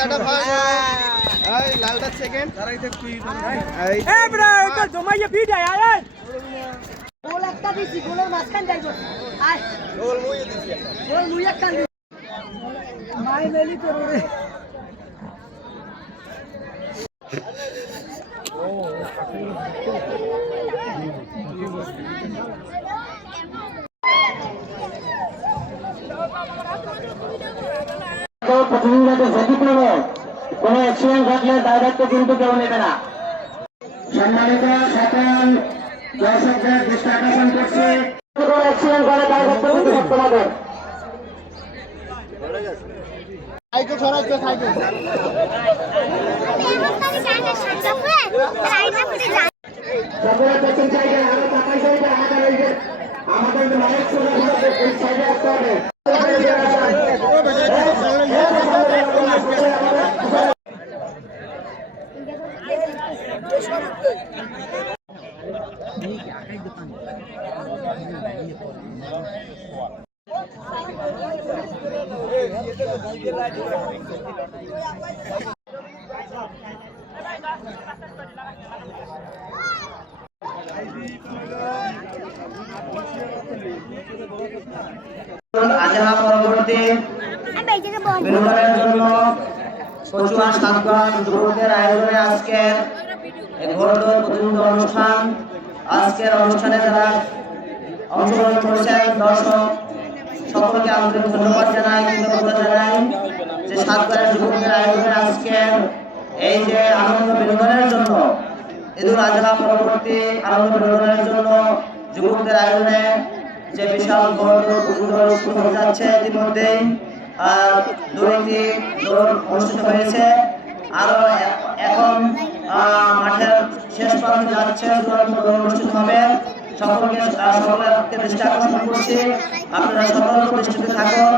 দাদা ভাই এই লালটা সেকেন্ড তারাই তো তুই এই ব্রা এটা জমাইয়ে ভিড় আয় আয় গোল একটা দিছি গোলের মাঝখান যাইব আয় গোল মুইয়ে দিছি গোল মুই একটা দিছি মাই মেলি তোর রে প্রতিনিধিত্ব ঝুঁকিপূর্ণ কোন অ্যাক্সিডেন্ট ঘটলে দায়িত্ব কিন্তু কেউ নেবে না। সম্মানিত সকল দর্শকদের দৃষ্টি আকর্ষণ করছে কোন অ্যাক্সিডেন্ট ঘটলে দায়িত্ব কিন্তু তোমাদের সাইকেল সরাইতে সাইকেল সকলে পেছন সাইডে আরো পাতাই সাইডে আমাদের মাইক শোনা এই সাইডে আসতে হবে। আজহা পরবর্তী বিনোদনের জন্য কচুয়া সাতগঞ্জ যুবকদের আয়োজনে আজকের ঘোরদৌড় প্রতিযোগিতা অনুষ্ঠান। আজকের অনুষ্ঠানে যারা অংশগ্রহণ করেছেন দর্শক সকলকে আন্তরিক ধন্যবাদ জানাই, কৃতজ্ঞতা জানাই যে সাতগঞ্জের যুবকদের আয়োজনে আজকের এই যে আনন্দ বিনোদনের জন্য ঈদুল আজহা পরবর্তী আনন্দ বিনোদনের জন্য যুবকদের আয়োজনে যে বিশাল ঘোরদৌড় প্রতিযোগিতা শুরু হয়ে যাচ্ছে। ইতিমধ্যেই দুটি দৌড় অনুষ্ঠিত হয়েছে, আরো এখন মাঠের শেষ প্রান্তে যাচ্ছে চূড়ান্ত দৌড় অনুষ্ঠিত হবে। সকলের দৃষ্টি আকর্ষণ করছি, আপনারা সতর্ক দৃষ্টিতে থাকুন।